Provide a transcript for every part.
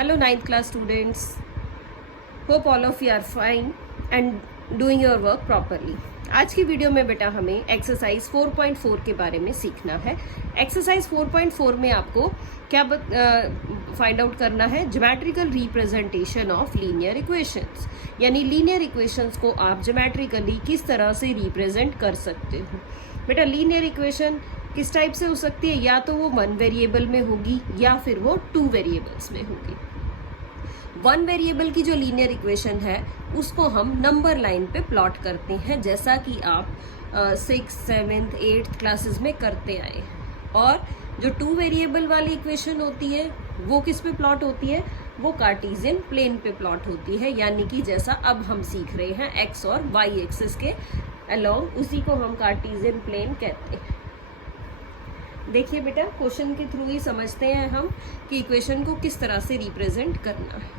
Hello 9th class students. Hope all of you are fine and doing your work properly. आज की video में बेटा हमें exercise 4.4 के बारे में सीखना है। एक्सरसाइज 4.4 में आपको क्या फाइंड आउट करना है? Geometrical representation of linear equations, यानी लीनियर इक्वेशंस को आप ज्योमेट्रिकली किस तरह से रिप्रेजेंट कर सकते हो। बेटा लीनियर इक्वेशन किस टाइप से हो सकती है? या तो वो 1 वेरिएबल में होगी या फिर वो 2 वेरिएबल्स में होगी। 1 वेरिएबल की जो लीनियर इक्वेशन है उसको हम नंबर लाइन पे प्लॉट करते हैं, जैसा कि आप 6th 7th 8th क्लासेस में करते आए। और जो 2 वेरिएबल वाली इक्वेशन होती है वो किस पे प्लॉट होती है? वो कार्टेशियन प्लेन पे प्लॉट होती है, यानी कि जैसा अब हम सीख रहे हैं एक्स और वाई एक्सिस के अलोंग, उसी को हम कार्टेशियन प्लेन कहते हैं। देखिए बेटा, क्वेश्चन के थ्रू ही समझते हैं हम कि इक्वेशन को किस तरह से रिप्रेजेंट करना है।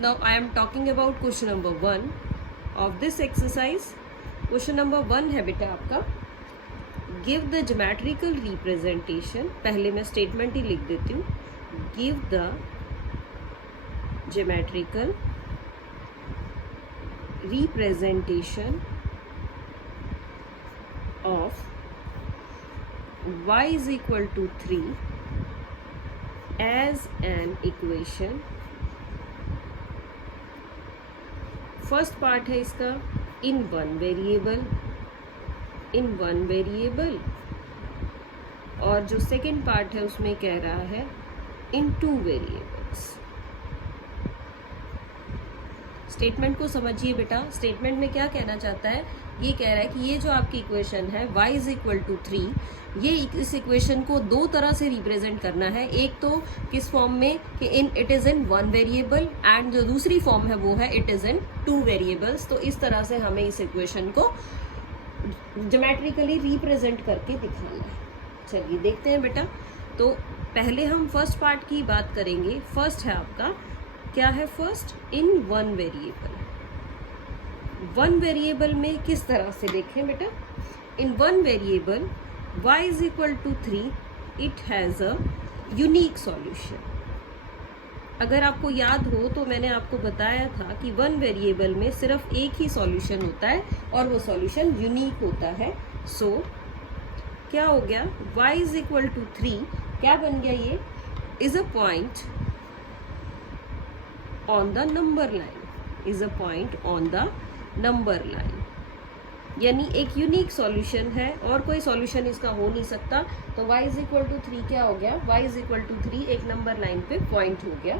Now I am talking about question number 1 of this exercise. Question number 1 है बेटा आपका, गिव द ज्योमेट्रिकल रिप्रेजेंटेशन। पहले मैं स्टेटमेंट ही लिख देती हूँ, give the geometrical representation of y is equal to 3 as an equation। First part है इसका in one variable, और जो सेकेंड पार्ट है उसमें कह रहा है in 2 वेरिएबल्स। स्टेटमेंट को समझिए बेटा, स्टेटमेंट में क्या कहना चाहता है? ये कह रहा है कि ये जो आपकी इक्वेशन है y इज इक्वल टू 3, ये इस इक्वेशन को 2 तरह से रिप्रेजेंट करना है। एक तो किस फॉर्म में कि it is in 1 variable, and जो दूसरी फॉर्म है वो है इट इज इन 2 वेरिएबल्स। तो इस तरह से हमें इस इक्वेशन को ज्योमेट्रिकली रिप्रेजेंट करके दिखाना है। चलिए देखते हैं बेटा। तो पहले हम फर्स्ट पार्ट की बात करेंगे। फर्स्ट है आपका, क्या है फर्स्ट? इन 1 वेरिएबल। 1 वेरिएबल में किस तरह से देखें बेटा? इन 1 variable y is equal to 3, it has a unique solution। अगर आपको याद हो तो मैंने आपको बताया था कि 1 वेरिएबल में सिर्फ एक ही सॉल्यूशन होता है और वो सॉल्यूशन यूनिक होता है। सो क्या हो गया? y is equal to 3 क्या बन गया? ये is a point on the number line, is a point on the number line, यानी एक यूनिक सॉल्यूशन है और कोई सॉल्यूशन इसका हो नहीं सकता। तो y इज इक्वल टू 3 क्या हो गया? y इज इक्वल टू 3 एक नंबर लाइन पे पॉइंट हो गया।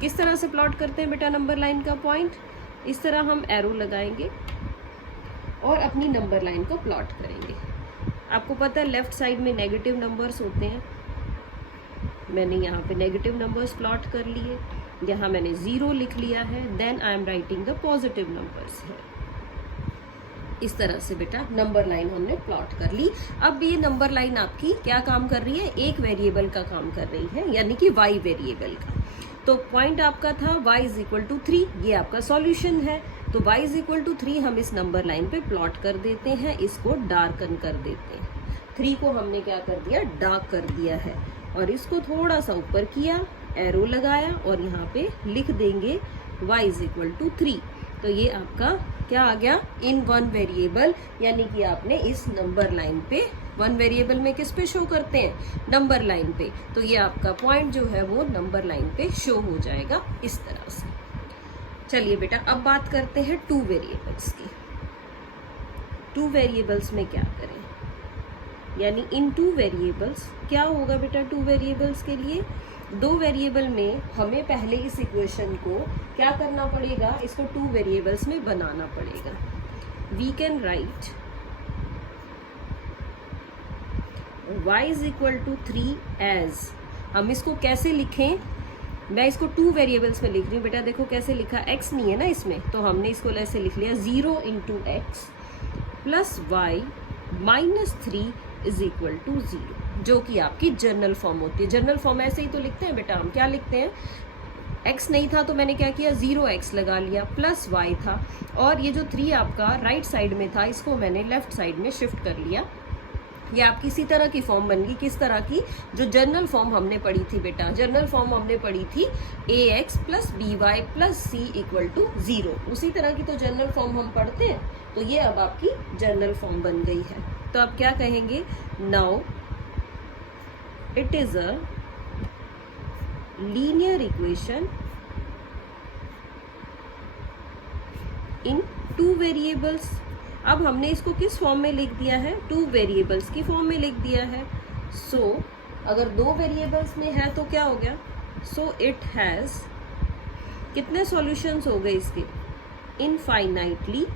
किस तरह से प्लॉट करते हैं बेटा नंबर लाइन का पॉइंट? इस तरह हम एरो लगाएंगे और अपनी नंबर लाइन को प्लॉट करेंगे। आपको पता है लेफ्ट साइड में नेगेटिव नंबर्स होते हैं। मैंने यहाँ पे नेगेटिव नंबर्स प्लॉट कर लिए, यहाँ मैंने 0 लिख लिया है, then I am writing the positive numbers है। इस तरह से बेटा नंबर लाइन हमने प्लॉट कर ली। अब ये नंबर लाइन आपकी क्या काम कर रही है? एक वेरिएबल का काम कर रही है, यानी कि y वेरिएबल का। तो पॉइंट आपका था y इज इक्वल टू 3, ये आपका सॉल्यूशन है। तो y इज इक्वल टू 3 हम इस नंबर लाइन पे प्लॉट कर देते हैं, इसको डार्कन कर देते हैं। 3 को हमने क्या कर दिया? डार्क कर दिया है, और इसको थोड़ा सा ऊपर किया, एरो लगाया और यहाँ पे लिख देंगे y इज इक्वल टू 3। तो ये आपका क्या आ गया? इन 1 वेरिएबल, यानी कि आपने इस नंबर लाइन पे 1 वेरिएबल में किस पे शो करते हैं? नंबर लाइन पे। तो ये आपका पॉइंट जो है वो नंबर लाइन पे शो हो जाएगा इस तरह से। चलिए बेटा अब बात करते हैं 2 वेरिएबल्स की। 2 वेरिएबल्स में क्या करें? यानी इन 2 वेरिएबल्स क्या होगा बेटा? 2 वेरिएबल्स के लिए 2 वेरिएबल में हमें पहले इस इक्वेशन को क्या करना पड़ेगा? इसको 2 वेरिएबल्स में बनाना पड़ेगा। We can write y is equal to 3 as, हम इसको कैसे लिखें? मैं इसको 2 वेरिएबल्स में लिख रही हूँ बेटा, देखो कैसे लिखा, x नहीं है ना इसमें, तो हमने इसको ऐसे लिख लिया 0 into x plus Y minus 3 is equal to 0, जो कि आपकी जनरल फॉर्म होती है। जनरल फॉर्म ऐसे ही तो लिखते हैं बेटा, हम क्या लिखते हैं? x नहीं था तो मैंने क्या किया? 0x लगा लिया, प्लस y था, और ये जो 3 आपका राइट साइड में था इसको मैंने लेफ्ट साइड में शिफ्ट कर लिया। ये आपकी इसी तरह की फॉर्म बन गई, किस तरह की, जो जनरल फॉर्म हमने पढ़ी थी बेटा, जनरल फॉर्म हमने पढ़ी थी ax plus B Y plus C equal to 0, उसी तरह की तो जनरल फॉर्म हम पढ़ते हैं, तो ये अब आपकी जनरल फॉर्म बन गई है। तो आप क्या कहेंगे, now it is a linear equation in 2 variables. अब हमने इसको किस फॉर्म में लिख दिया है, 2 वेरिएबल्स की फॉर्म में लिख दिया है। सो अगर 2 वेरिएबल्स में है तो क्या हो गया, सो इट हैज, कितने सॉल्यूशंस हो गए इसके, इनफाइनाइटली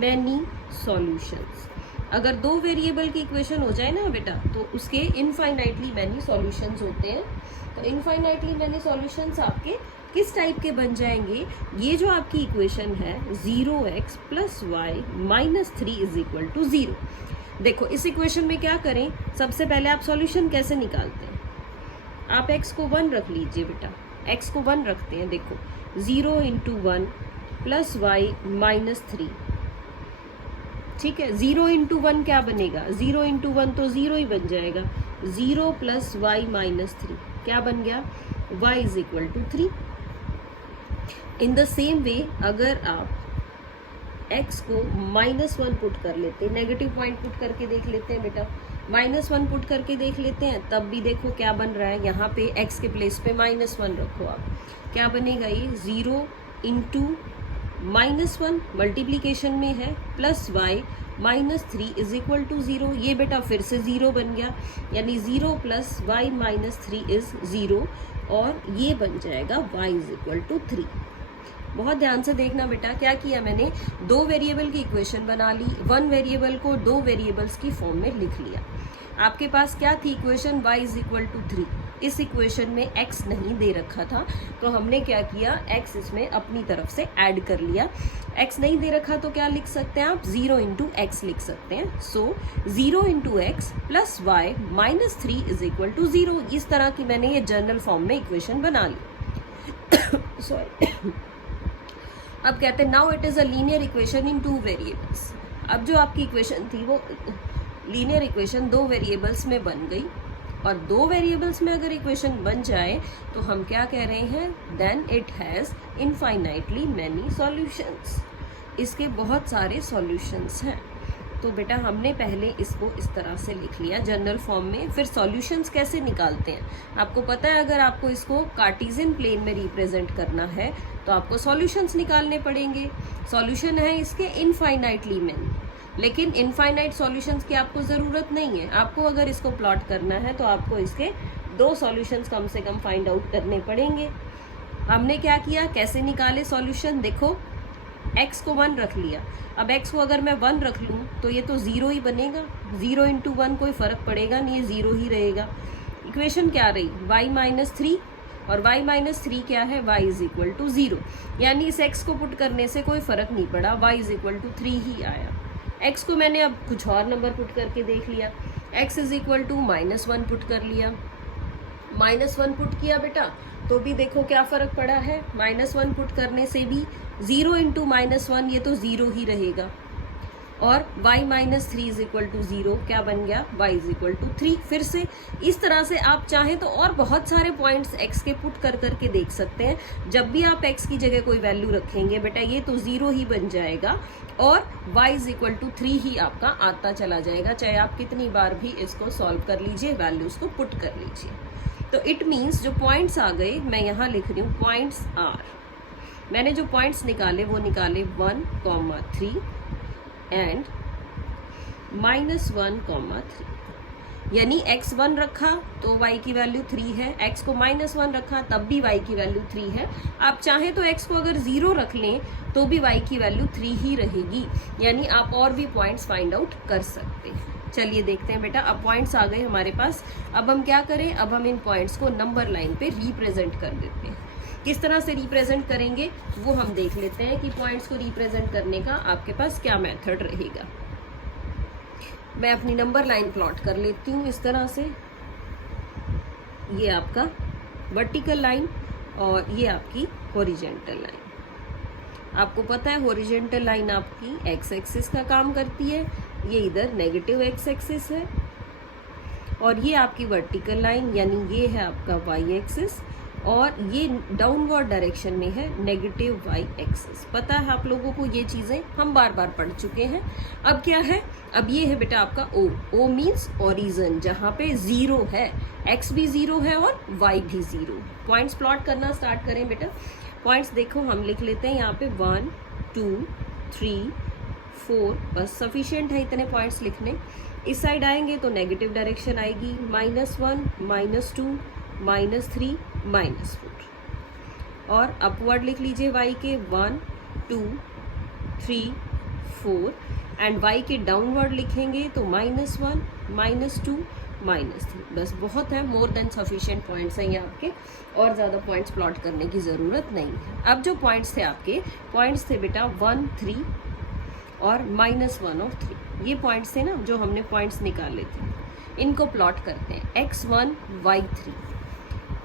मैनी सॉल्यूशंस। अगर 2 वेरिएबल की इक्वेशन हो जाए ना बेटा, तो उसके इनफाइनाइटली मैनी सॉल्यूशंस होते हैं। तो इनफाइनाइटली मैनी सॉल्यूशंस आपके किस टाइप के बन जाएंगे, ये जो आपकी इक्वेशन है 0x plus Y minus 3 is equal to 0। देखो इस इक्वेशन में क्या करें, सबसे पहले आप सॉल्यूशन कैसे निकालते हैं, आप x को 1 रख लीजिए बेटा, x को 1 रखते हैं। देखो 0 इंटू 1 प्लस वाई माइनस 3, ठीक है। 0 इंटू 1 क्या बनेगा, 0 इंटू 1 तो 0 ही बन जाएगा। 0 प्लस वाई माइनस 3 क्या बन गया, y is equal to 3। In the same way अगर आप x को -1 पुट कर लेते, नेगेटिव पॉइंट पुट करके देख लेते हैं बेटा, -1 पुट करके देख लेते हैं, तब भी देखो क्या बन रहा है, यहाँ पे x के प्लेस पे -1 रखो आप, क्या बनेगा ये 0 इंटू -1 मल्टीप्लीकेशन में है plus y minus 3 is equal to 0। ये बेटा फिर से 0 बन गया, यानी 0 प्लस वाई माइनस 3 इज 0, और ये बन जाएगा y इज इक्वल टू 3। बहुत ध्यान से देखना बेटा, क्या किया मैंने, 2 वेरिएबल की इक्वेशन बना ली, 1 वेरिएबल को 2 वेरिएबल्स की फॉर्म में लिख लिया। आपके पास क्या थी equation, y is equal to 3। इस इक्वेशन में x नहीं दे रखा था, तो हमने क्या किया, x इसमें अपनी तरफ से ऐड कर लिया। x नहीं दे रखा तो क्या लिख सकते हैं आप, 0 इंटू एक्स लिख सकते हैं। So 0 into x plus Y minus 3 is equal to 0। इस तरह की मैंने ये जनरल फॉर्म में इक्वेशन बना ली। सॉरी। अब कहते हैं now it is a linear equation in 2 variables. अब जो आपकी इक्वेशन थी वो लीनियर इक्वेशन 2 वेरिएबल्स में बन गई, और 2 वेरिएबल्स में अगर इक्वेशन बन जाए तो हम क्या कह रहे हैं, then it has infinitely many solutions. इसके बहुत सारे सॉल्यूशंस हैं। तो बेटा हमने पहले इसको इस तरह से लिख लिया जनरल फॉर्म में। फिर सॉल्यूशंस कैसे निकालते हैं, आपको पता है, अगर आपको इसको कार्टेशियन प्लेन में रिप्रेजेंट करना है तो आपको सॉल्यूशंस निकालने पड़ेंगे। सॉल्यूशन है इसके इनफाइनाइटली मैनी, लेकिन इनफाइनाइट सॉल्यूशंस की आपको ज़रूरत नहीं है। आपको अगर इसको प्लॉट करना है तो आपको इसके 2 सॉल्यूशंस कम से कम फाइंड आउट करने पड़ेंगे। हमने क्या किया, कैसे निकाले सॉल्यूशन, देखो x को 1 रख लिया। अब x को अगर मैं 1 रख लूँ तो ये तो 0 ही बनेगा, 0 इंटू 1 कोई फ़र्क पड़ेगा नहीं, ये 0 ही रहेगा। इक्वेशन क्या रही, y माइनस 3, और y माइनस 3 क्या है, y इज इक्वल टू 0, यानी इस x को पुट करने से कोई फ़र्क नहीं पड़ा, y इज इक्वल टू 3 ही आया। x को मैंने अब कुछ और नंबर पुट करके देख लिया, x is equal to -1 put कर लिया, -1 पुट किया बेटा, तो भी देखो क्या फ़र्क पड़ा है, -1 पुट करने से भी 0 इंटू -1 ये तो 0 ही रहेगा, और y minus 3 is equal to 0 क्या बन गया, y इज इक्वल टू 3। फिर से इस तरह से आप चाहें तो और बहुत सारे पॉइंट्स x के पुट कर करके देख सकते हैं। जब भी आप x की जगह कोई वैल्यू रखेंगे बेटा ये तो 0 ही बन जाएगा, और y इज इक्वल टू 3 ही आपका आता चला जाएगा, चाहे आप कितनी बार भी इसको सॉल्व कर लीजिए, वैल्यूज को पुट कर लीजिए। तो इट मीन्स जो पॉइंट्स आ गए, मैं यहाँ लिख रही हूँ पॉइंट्स आर, मैंने जो पॉइंट्स निकाले वो निकाले 1,3 एंड -1,3, यानी x 1 रखा तो y की वैल्यू 3 है, x को -1 रखा तब भी y की वैल्यू 3 है। आप चाहें तो x को अगर 0 रख लें तो भी y की वैल्यू 3 ही रहेगी, यानी आप और भी पॉइंट्स फाइंड आउट कर सकते हैं। चलिए देखते हैं बेटा, अब पॉइंट्स आ गए हमारे पास। अब हम क्या करें, अब हम इन पॉइंट्स को नंबर लाइन पे रिप्रेजेंट कर देते हैं। किस तरह से रिप्रेजेंट करेंगे वो हम देख लेते हैं कि पॉइंट्स को रिप्रेजेंट करने का आपके पास क्या मेथड रहेगा। मैं अपनी नंबर लाइन प्लॉट कर लेती हूँ इस तरह से, ये आपका वर्टिकल लाइन और ये आपकी हॉरिजेंटल लाइन। आपको पता है हॉरिजेंटल लाइन आपकी x एक्सिस का काम करती है, ये इधर नेगेटिव एक्स एक्सिस है और ये आपकी वर्टिकल लाइन यानी ये है आपका वाई एक्सिस और ये डाउनवर्ड डायरेक्शन में है नेगेटिव वाई एक्सिस। पता है आप लोगों को ये चीजें, हम बार बार पढ़ चुके हैं। अब क्या है, अब ये है बेटा आपका ओ। ओ मीन्स ओरिजिन, जहां पे जीरो है, एक्स भी जीरो है और वाई भी जीरो। पॉइंट्स प्लॉट करना स्टार्ट करें बेटा। पॉइंट्स देखो हम लिख लेते हैं यहाँ पे 1 2 3 4, बस सफिशिएंट है इतने पॉइंट्स लिखने। इस साइड आएंगे तो नेगेटिव डायरेक्शन आएगी, -1 -2 -3 -4 और अपवर्ड लिख लीजिए y के 1 2 3 4 एंड y के डाउनवर्ड लिखेंगे तो -1 -2 -3। बस बहुत है, मोर देन सफिशिएंट पॉइंट्स हैं ये आपके, और ज़्यादा पॉइंट्स प्लॉट करने की ज़रूरत नहीं है। अब जो पॉइंट्स थे आपके, पॉइंट्स थे बेटा 1 3 और -1 और 3। ये पॉइंट्स थे ना जो हमने पॉइंट्स निकाले थे, इनको प्लॉट करते हैं। x1 y3,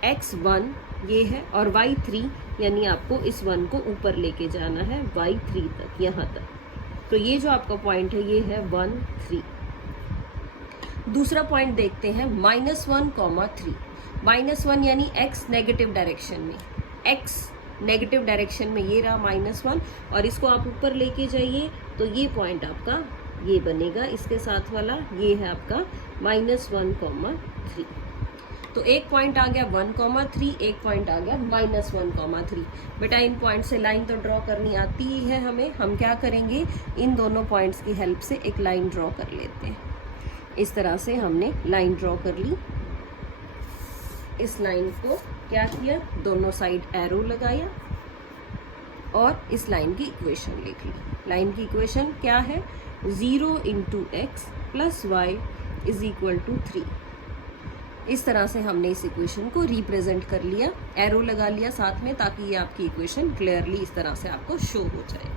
x1 ये है और y3 यानी आपको इस 1 को ऊपर लेके जाना है y3 तक, यहाँ तक। तो ये जो आपका पॉइंट है ये है 1 3। दूसरा पॉइंट देखते हैं -1 3। -1 यानी x नेगेटिव डायरेक्शन में, x नेगेटिव डायरेक्शन में ये रहा -1 और इसको आप ऊपर लेके जाइए तो ये पॉइंट आपका ये बनेगा, इसके साथ वाला ये है आपका -1 3। तो एक पॉइंट आ गया 1 3, एक पॉइंट आ गया -1 3। बेटा इन पॉइंट से लाइन तो ड्रॉ करनी आती ही है हमें। हम क्या करेंगे, इन दोनों पॉइंट्स की हेल्प से एक लाइन ड्रॉ कर लेते हैं। इस तरह से हमने लाइन ड्रॉ कर ली। इस लाइन को क्या किया, दोनों साइड एरो लगाया और इस लाइन की इक्वेशन लिख ली। लाइन की इक्वेशन क्या है, 0 × x + y = 3। इस तरह से हमने इस इक्वेशन को रिप्रेजेंट कर लिया, एरो लगा लिया साथ में, ताकि ये आपकी इक्वेशन क्लियरली इस तरह से आपको शो हो जाए।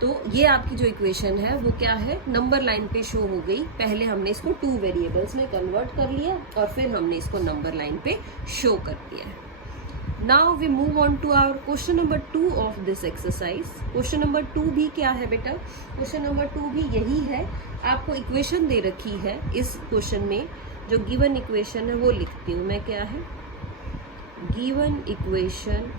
तो ये आपकी जो इक्वेशन है वो क्या है, नंबर लाइन पे शो हो गई। पहले हमने इसको 2 वेरिएबल्स में कन्वर्ट कर लिया और फिर हमने इसको नंबर लाइन पे शो कर दिया है। Now we move on to our question number 2 of this exercise. Question number 2 भी क्या है बेटा, क्वेश्चन नंबर 2 भी यही है। आपको इक्वेशन दे रखी है, इस क्वेश्चन में जो गिवन इक्वेशन है वो लिखती हूँ मैं, क्या है, गिवन इक्वेशन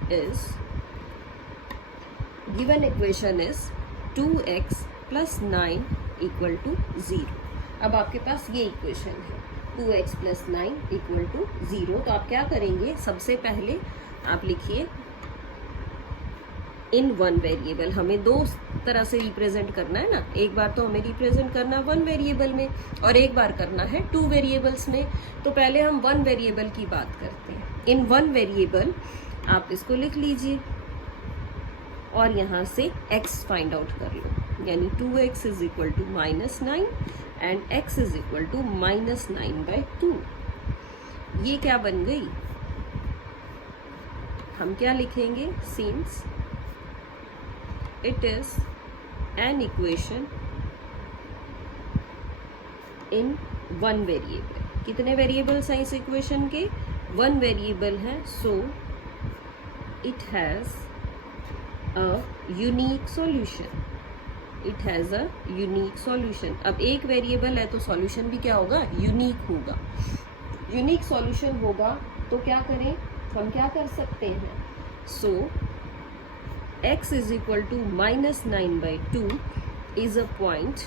इज 2x + 9 = 0। अब आपके पास ये इक्वेशन है 2x + 9 = 0। तो आप क्या करेंगे, सबसे पहले आप लिखिए इन 1 वेरिएबल। हमें दो तरह से रिप्रेजेंट करना है ना, एक बार तो हमें रिप्रेजेंट करना 1 वेरिएबल में और एक बार करना है 2 वेरिएबल्स में। तो पहले हम 1 वेरिएबल की बात करते हैं। इन 1 वेरिएबल आप इसको लिख लीजिए और यहाँ से x फाइंड आउट कर लो, यानी 2x = -9 एंड x = -9/2। ये क्या बन गई, हम क्या लिखेंगे, since it is an equation in 1 variable. कितने वेरिएबल्स हैं इस इक्वेशन के, 1 वेरिएबल है, so it has a unique solution. It has a unique solution. अब एक वेरिएबल है तो सॉल्यूशन भी क्या होगा, यूनिक होगा। यूनिक सॉल्यूशन होगा तो क्या करें, हम क्या कर सकते हैं, सो x = -9/2 is a point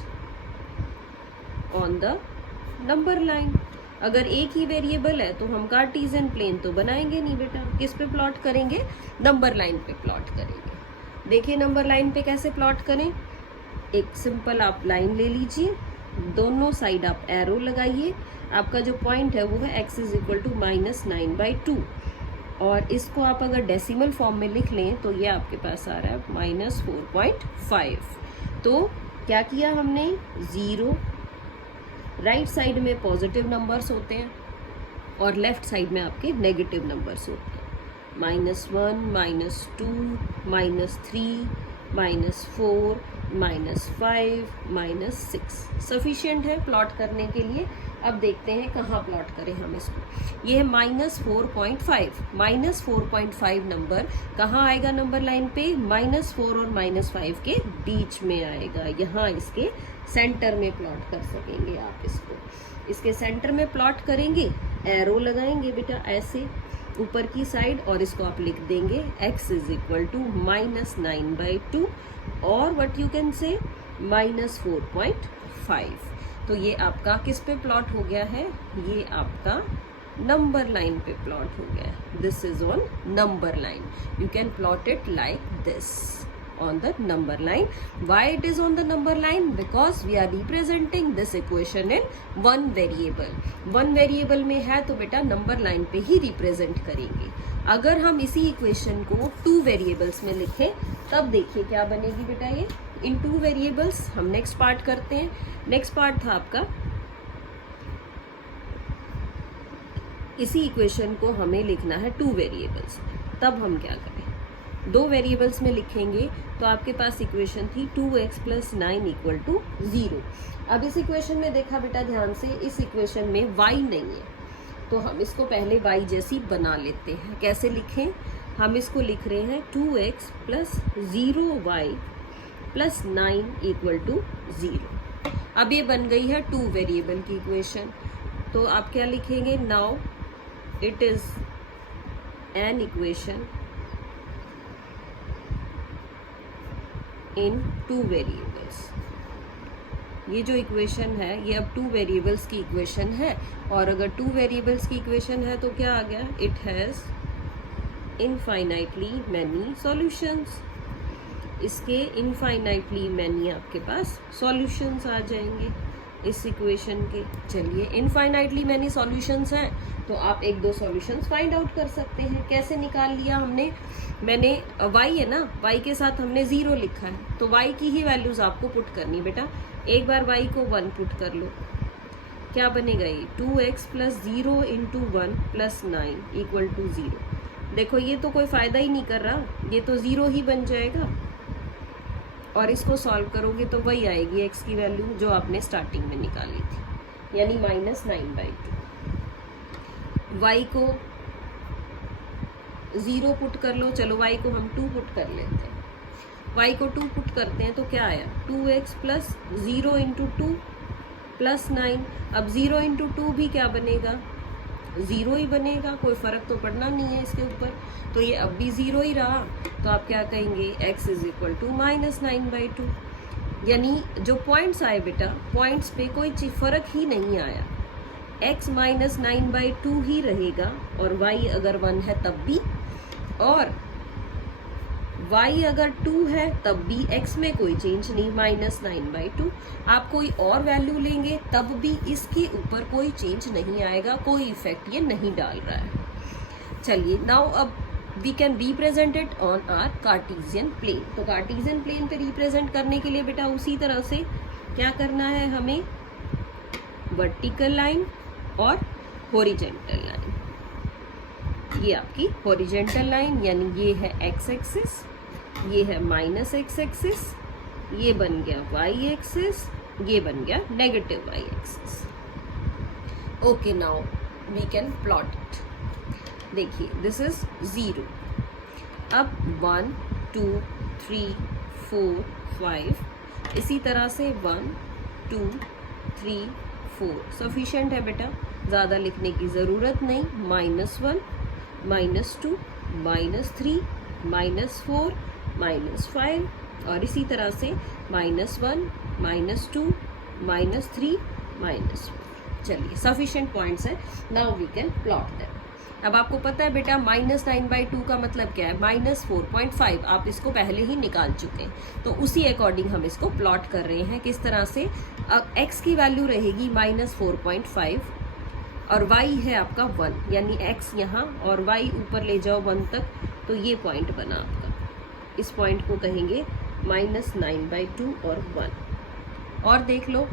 on the number line। अगर एक ही वेरिएबल है तो हम कार्टेशियन प्लेन तो बनाएंगे नहीं बेटा, किस पे प्लॉट करेंगे, नंबर लाइन पे प्लॉट करेंगे। देखिए नंबर लाइन पे कैसे प्लॉट करें, एक सिंपल आप लाइन ले लीजिए, दोनों साइड आप एरो लगाइए। आपका जो पॉइंट है वो है x = -9/2 और इसको आप अगर डेसिमल फॉर्म में लिख लें तो ये आपके पास आ रहा है -4.5। तो क्या किया हमने, 0 राइट साइड में पॉजिटिव नंबर्स होते हैं और लेफ्ट साइड में आपके नेगेटिव नंबर्स होते हैं, -1 -2 -3 -4 -5 -6। सफिशिएंट है प्लॉट करने के लिए। अब देखते हैं कहाँ प्लॉट करें हम इसको। ये है -4.5, -4.5 नंबर कहाँ आएगा नंबर लाइन पे? -4 और -5 के बीच में आएगा, यहाँ इसके सेंटर में प्लॉट कर सकेंगे आप इसको। इसके सेंटर में प्लॉट करेंगे, एरो लगाएंगे बेटा ऐसे ऊपर की साइड, और इसको आप लिख देंगे x इज इक्वल टू -9/2 और व्हाट यू कैन से -4.5। तो ये आपका किस पे प्लॉट हो गया है? ये आपका नंबर लाइन पे प्लॉट हो गया है। This is on number line. You can plot it like this on the number line. Why it is on the number line? Because we are representing this equation in one variable. One variable में है तो बेटा number line पे ही represent करेंगे। अगर हम इसी equation को 2 variables में लिखें तब देखिए क्या बनेगी बेटा ये। इन 2 variables हम next part करते हैं। next part था आपका, इसी equation को हमें लिखना है 2 variables। तब हम क्या करें? 2 वेरिएबल्स में लिखेंगे तो आपके पास इक्वेशन थी 2x + 9 = 0। अब इस इक्वेशन में देखा बेटा ध्यान से, इस इक्वेशन में y नहीं है तो हम इसको पहले y जैसी बना लेते हैं। कैसे लिखें? हम इसको लिख रहे हैं 2x + 0y + 9 = 0। अब ये बन गई है 2 वेरिएबल की इक्वेशन। तो आप क्या लिखेंगे? Now it is an equation in 2 variables. ये जो इक्वेशन है ये अब 2 वेरिएबल्स की इक्वेशन है, और अगर 2 वेरिएबल्स की इक्वेशन है तो क्या आ गया? It has infinitely many solutions. इसके इनफाइनाइटली मैनी आपके पास सॉल्यूशंस आ जाएंगे इस इक्वेशन के। चलिए, इनफाइनाइटली मैनी सॉल्यूशंस हैं तो आप 1-2 सॉल्यूशंस फाइंड आउट कर सकते हैं। कैसे निकाल लिया हमने? मैंने y है ना, y के साथ हमने 0 लिखा है तो y की ही वैल्यूज आपको पुट करनी है बेटा। एक बार y को 1 पुट कर लो, क्या बनेगा ये? 2x + 0 × 1 + 9 = 0। देखो ये तो कोई फायदा ही नहीं कर रहा, ये तो 0 ही बन जाएगा। और इसको सॉल्व करोगे तो वही आएगी x की वैल्यू जो आपने स्टार्टिंग में निकाली थी, यानी -9/2। y को 0 पुट कर लो, चलो y को हम 2 पुट कर लेते हैं। y को 2 पुट करते हैं तो क्या आया? 2x + 0 × 2 + 9। अब 0 × 2 भी क्या बनेगा? 0 ही बनेगा, कोई फर्क तो पड़ना नहीं है इसके ऊपर, तो ये अब भी 0 ही रहा। तो आप क्या कहेंगे? x is equal to -9/2। यानी जो पॉइंट्स आए बेटा, पॉइंट्स पे कोई फर्क ही नहीं आया, x -9/2 ही रहेगा, और y अगर 1 है तब भी, और y अगर 2 है तब भी x में कोई चेंज नहीं, -9/2। आप कोई और वैल्यू लेंगे तब भी इसके ऊपर कोई चेंज नहीं आएगा, कोई इफेक्ट ये नहीं डाल रहा है। चलिए, नाउ अब we can represent it on our Cartesian plane. तो कार्टेशियन प्लेन पे रिप्रेजेंट करने के लिए बेटा उसी तरह से क्या करना है हमें? वर्टिकल लाइन और हॉरिजेंटल लाइन। ये आपकी हॉरिजेंटल लाइन यानी ये है x एक्सिस, ये है -x एक्सिस, ये बन गया y एक्सिस, ये बन गया negative y axis. Okay, now we can plot it. देखिए, दिस इज 0। अब 1 2 3 4 5, इसी तरह से 1 2 3 4 सफिशिएंट है बेटा, ज़्यादा लिखने की ज़रूरत नहीं। -1 -2 -3 -4 -5, और इसी तरह से -1 -2 -3 -4। चलिए, सफिशिएंट पॉइंट्स है। Now we can plot them. अब आपको पता है बेटा -9/2 का मतलब क्या है? -4.5। आप इसको पहले ही निकाल चुके हैं, तो उसी अकॉर्डिंग हम इसको प्लॉट कर रहे हैं। किस तरह से? अब x की वैल्यू रहेगी -4.5 और y है आपका 1, यानी x यहाँ और y ऊपर ले जाओ 1 तक, तो ये पॉइंट बना आपका। इस पॉइंट को कहेंगे -9/2 और 1। और देख लो,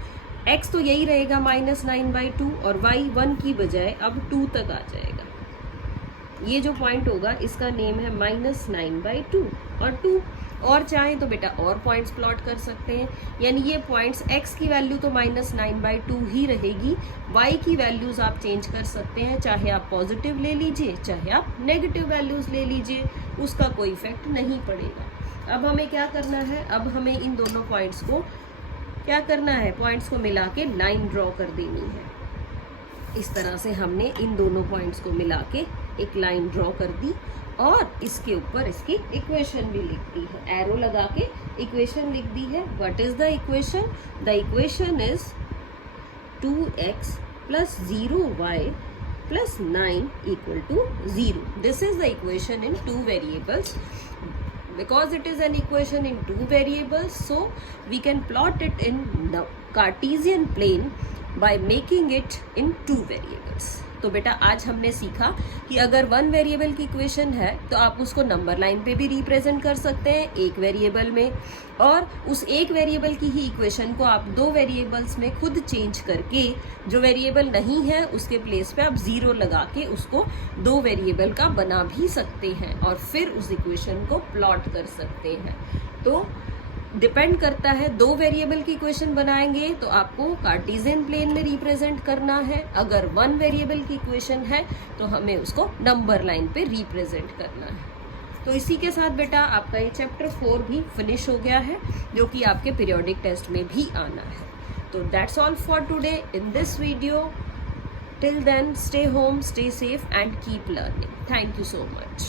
x तो यही रहेगा -9/2 और y 1 की बजाय अब 2 तक आ जाएगा। ये जो पॉइंट होगा इसका नेम है -9/2 और 2। और चाहें तो बेटा और पॉइंट्स प्लॉट कर सकते हैं, यानी ये पॉइंट्स x की वैल्यू तो -9/2 ही रहेगी, y की वैल्यूज आप चेंज कर सकते हैं, चाहे आप पॉजिटिव ले लीजिए चाहे आप नेगेटिव वैल्यूज ले लीजिए, उसका कोई इफेक्ट नहीं पड़ेगा। अब हमें क्या करना है, अब हमें इन दोनों पॉइंट्स को क्या करना है, पॉइंट्स को मिला के लाइन ड्रॉ कर देनी है। इस तरह से हमने इन दोनों पॉइंट्स को मिला के एक लाइन ड्रॉ कर दी और इसके ऊपर इसकी इक्वेशन भी लिख दी है, एरो लगा के इक्वेशन लिख दी है। What is the equation? The equation is 2x + 0y + 9 = 0. This is the equation in two variables. Because it is an equation in two variables, so we can plot it in the Cartesian plane by making it in two variables. तो बेटा आज हमने सीखा कि अगर one variable की equation है तो आप उसको नंबर लाइन पे भी रिप्रेजेंट कर सकते हैं एक वेरिएबल में, और उस एक वेरिएबल की ही इक्वेशन को आप दो वेरिएबल्स में खुद चेंज करके जो वेरिएबल नहीं है उसके प्लेस पे आप 0 लगा के उसको दो वेरिएबल का बना भी सकते हैं और फिर उस इक्वेशन को प्लॉट कर सकते हैं। तो डिपेंड करता है, दो वेरिएबल की इक्वेशन बनाएंगे तो आपको कार्टेशियन प्लेन में रिप्रेजेंट करना है, अगर वन वेरिएबल की इक्वेशन है तो हमें उसको नंबर लाइन पे रिप्रेजेंट करना है। तो इसी के साथ बेटा आपका ये चैप्टर 4 भी फिनिश हो गया है, जो कि आपके पीरियोडिक टेस्ट में भी आना है। तो that's all for today in this video. Till then stay home, stay safe and keep learning. Thank you so much.